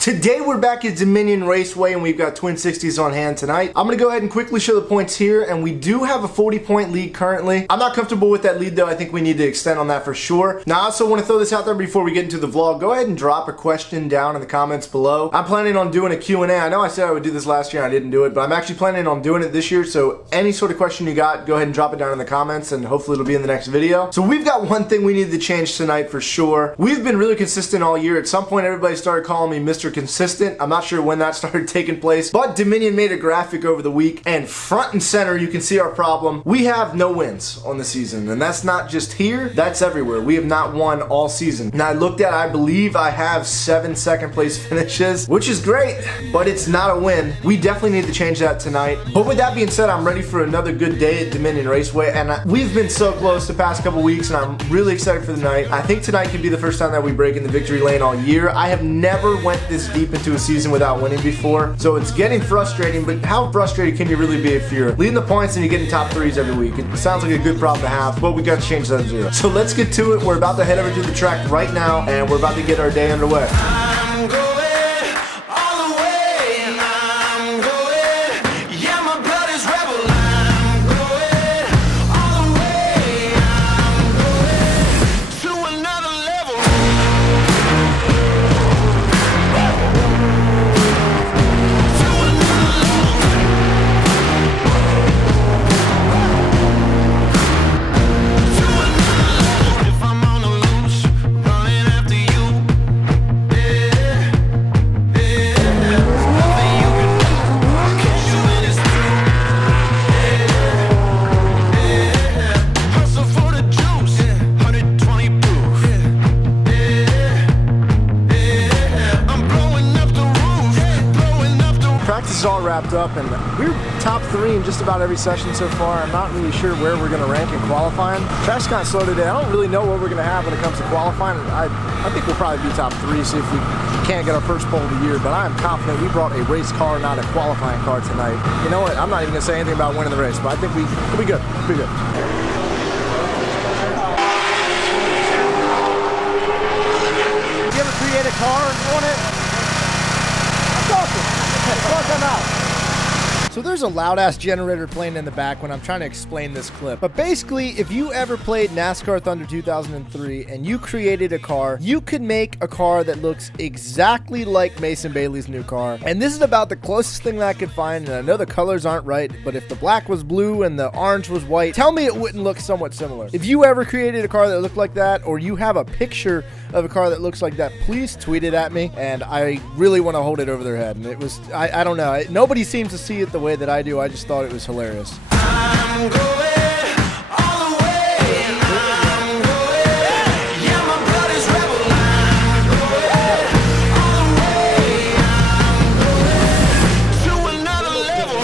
Today we're back at Dominion Raceway and we've got Twin 60s on hand tonight. I'm going to go ahead and quickly show the points here, and we do have a 40-point lead currently. I'm not comfortable with that lead though. I think we need to extend on that for sure. Now I also want to throw this out there before we get into the vlog. Go ahead and drop a question down in the comments below. I'm planning on doing a Q&A. I know I said I would do this last year and I didn't do it, but I'm actually planning on doing it this year, so any sort of question you got, go ahead and drop it down in the comments and hopefully it'll be in the next video. So we've got one thing we need to change tonight for sure. We've been really consistent all year. At some point everybody started calling me Mr. Consistent. I'm not sure when that started taking place, but Dominion made a graphic over the week, and front and center you can see our problem. We have no wins on the season, and that's not just here, that's everywhere. We have not won all season. Now I looked at, I believe I have 7 second place finishes, which is great, but it's not a win. We definitely need to change that tonight. But with that being said, I'm ready for another good day at Dominion Raceway, and we've been so close the past couple weeks, and I'm really excited for the night. I think tonight could be the first time that we break in the victory lane all year. I have never went this deep into a season without winning before, so it's getting frustrating, but how frustrated can you really be if you're leading the points and you're getting top threes every week? It sounds like a good problem to have, but we got to change that zero. So let's get to it. We're about to head over to the track right now, and we're about to get our day underway. Practice is all wrapped up, and we're top 3 in just about every session so far. I'm not really sure where we're going to rank in qualifying. Track's kind of slow today. I don't really know what we're going to have when it comes to qualifying. I think we'll probably be top 3, see if we can't get our first pole of the year, but I am confident we brought a race car, not a qualifying car tonight. You know what? I'm not even going to say anything about winning the race, but I think we'll be good. We'll be good. You ever create a car on it? That's awesome. So there's a loud ass generator playing in the back when I'm trying to explain this clip. But basically, if you ever played NASCAR Thunder 2003 and you created a car, you could make a car that looks exactly like Mason Bailey's new car. And this is about the closest thing that I could find, and I know the colors aren't right, but if the black was blue and the orange was white, tell me it wouldn't look somewhat similar. If you ever created a car that looked like that, or you have a picture of a car that looks like that, please tweet it at me, and I really want to hold it over their head. And it was, I don't know, nobody seems to see it the way that I do. I just thought it was hilarious. I'm going all the way. I'm going, yeah, my blood is rebel. I'm going all the way. I'm going to another level.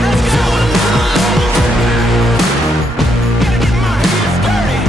Let's go gotta get my hands dirty.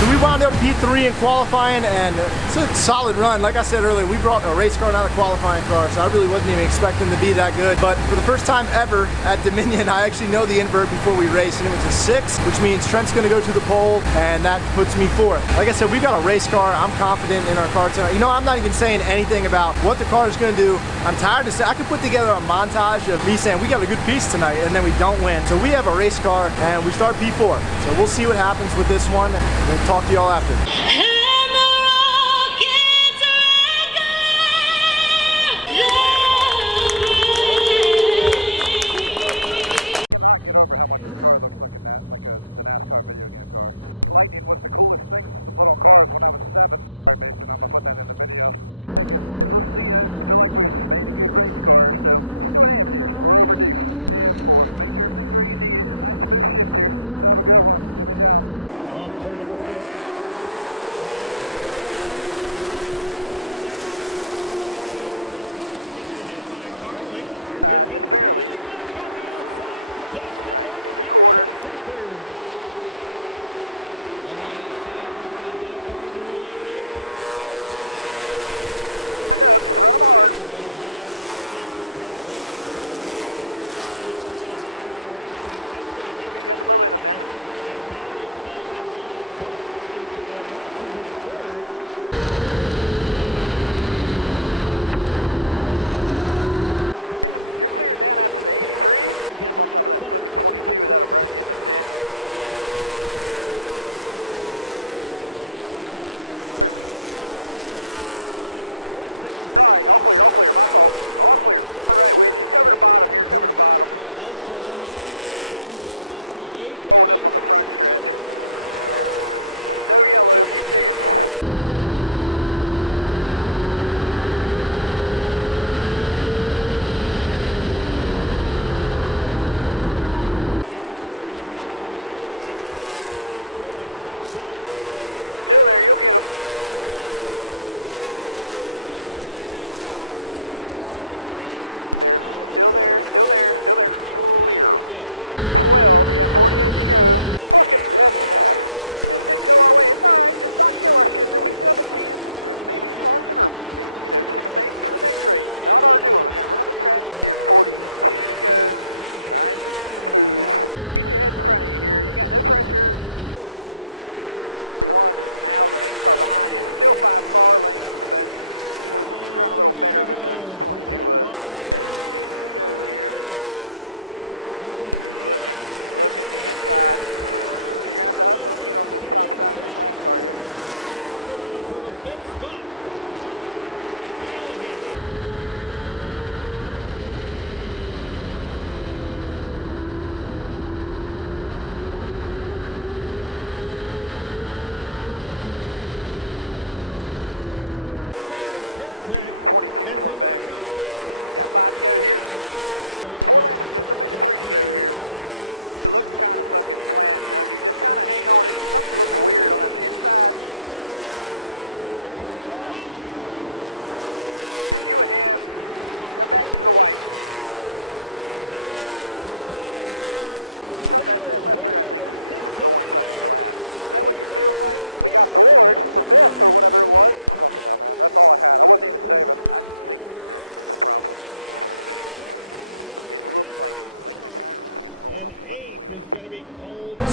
So we wound up P3 in qualifying, and it's a solid run. Like I said earlier, we brought a race car, not a qualifying car, so I really wasn't even expecting to be that good. But for the first time ever at Dominion, I actually know the invert before we race, and it was a 6, which means Trent's gonna go to the pole, and that puts me 4th. Like I said, we got a race car. I'm confident in our car tonight. You know, I'm not even saying anything about what the car is gonna do. I'm tired of saying, I could put together a montage of me saying we got a good piece tonight, and then we don't win. So we have a race car, and we start P4. So we'll see what happens with this one. We'll talk to y'all after.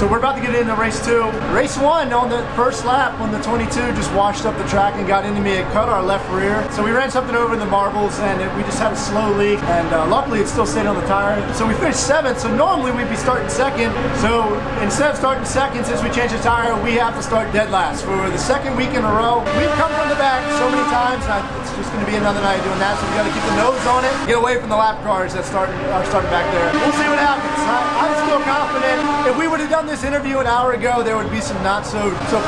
So we're about to get into race 2. Race 1 on the first lap on the 22 just washed up the track and got into me. It cut our left rear. So we ran something over in the marbles and we just had a slow leak. And luckily it still stayed on the tire. So we finished 7th. So normally we'd be starting 2nd. So instead of starting 2nd, since we changed the tire, we have to start dead last for the 2nd week in a row. We've come from the back so many times. It's just going to be another night doing that. So we got to keep the nose on it. Get away from the lap cars that are starting back there. We'll see what happens. I'm still confident. If we would have done this interview an hour ago, there would be some not so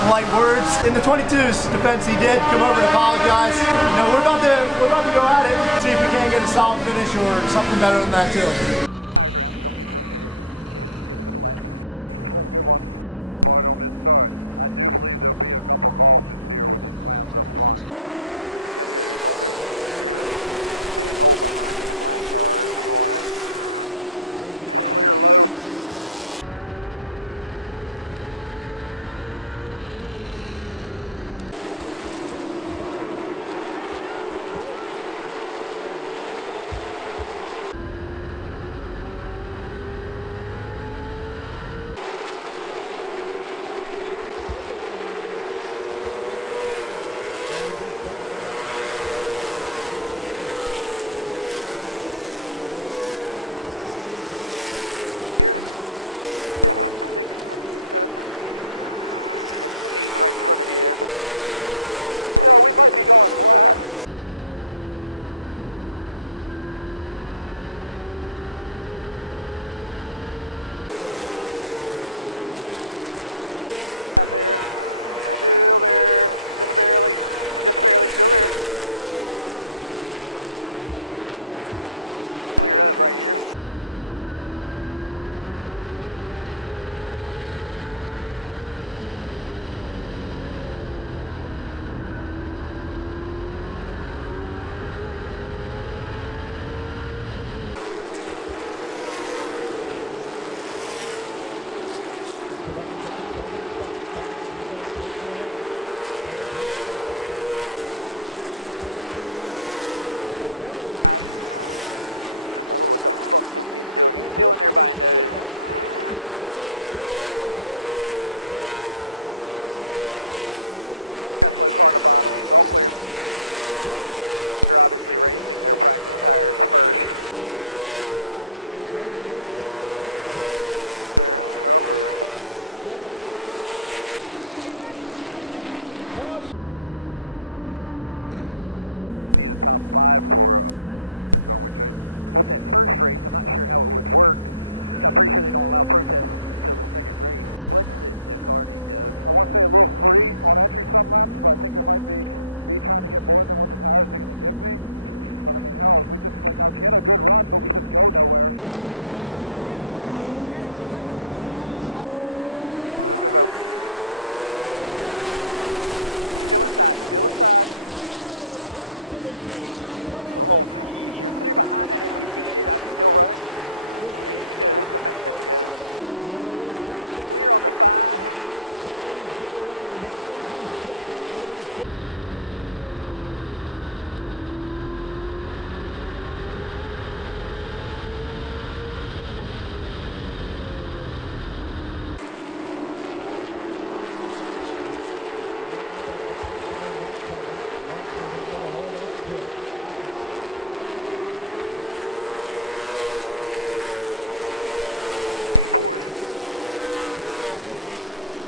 polite words. In the 22's defense, he did come over and apologize. You know, we're about to go at it, see if we can get a solid finish or something better than that too.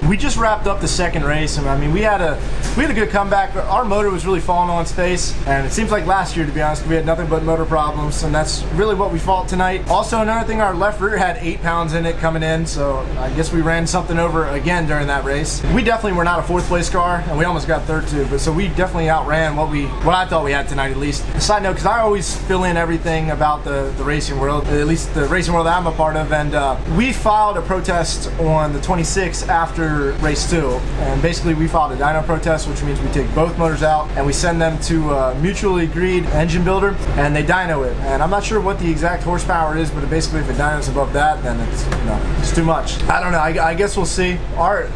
We just wrapped up the second race, and I mean, we had a good comeback. Our motor was really falling on its face, and it seems like last year, to be honest, we had nothing but motor problems, and that's really what we fought tonight. Also, another thing, our left rear had 8 pounds in it coming in, so I guess we ran something over again during that race. We definitely were not a 4th place car, and we almost got 3rd too, but so we definitely outran what I thought we had tonight at least. Side note, because I always fill in everything about the racing world, at least the racing world that I'm a part of, and we filed a protest on the 26th after after race 2, and basically we filed a dyno protest, which means we take both motors out and we send them to a mutually agreed engine builder, and they dyno it. And I'm not sure what the exact horsepower is, but basically if it dynos above that, then it's, you know, it's too much. I don't know, I guess we'll see.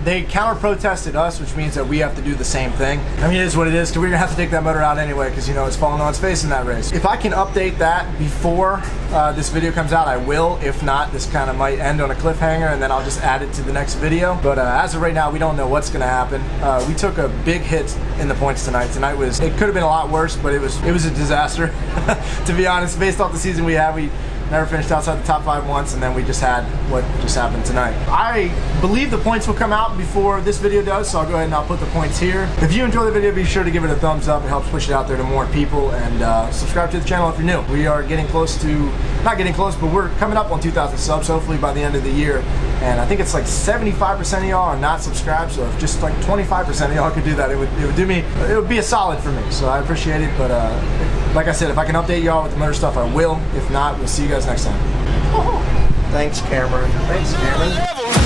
They counter protested us, which means that we have to do the same thing. I mean, it is what it is, because we're gonna have to take that motor out anyway, because, you know, it's falling on its face in that race. If I can update that before this video comes out, I will. If not, this kind of might end on a cliffhanger, and then I'll just add it to the next video. But as of right now, we don't know what's gonna happen. We took a big hit in the points tonight. Tonight was, it could have been a lot worse, but it was a disaster. To be honest, based off the season we had, we never finished outside the top 5 once, and then we just had what just happened tonight. I believe the points will come out before this video does, so I'll go ahead and I'll put the points here. If you enjoy the video, be sure to give it a thumbs up. It helps push it out there to more people, and subscribe to the channel if you're new. We are getting close to, not getting close, but we're coming up on 2,000 subs, hopefully by the end of the year. And I think it's like 75% of y'all are not subscribed, so if just like 25% of y'all could do that, it would do me, it would be a solid for me, so I appreciate it. But like I said, if I can update y'all with the motor stuff, I will. If not, we'll see you guys next time. Thanks, Cameron. Thanks, Cameron.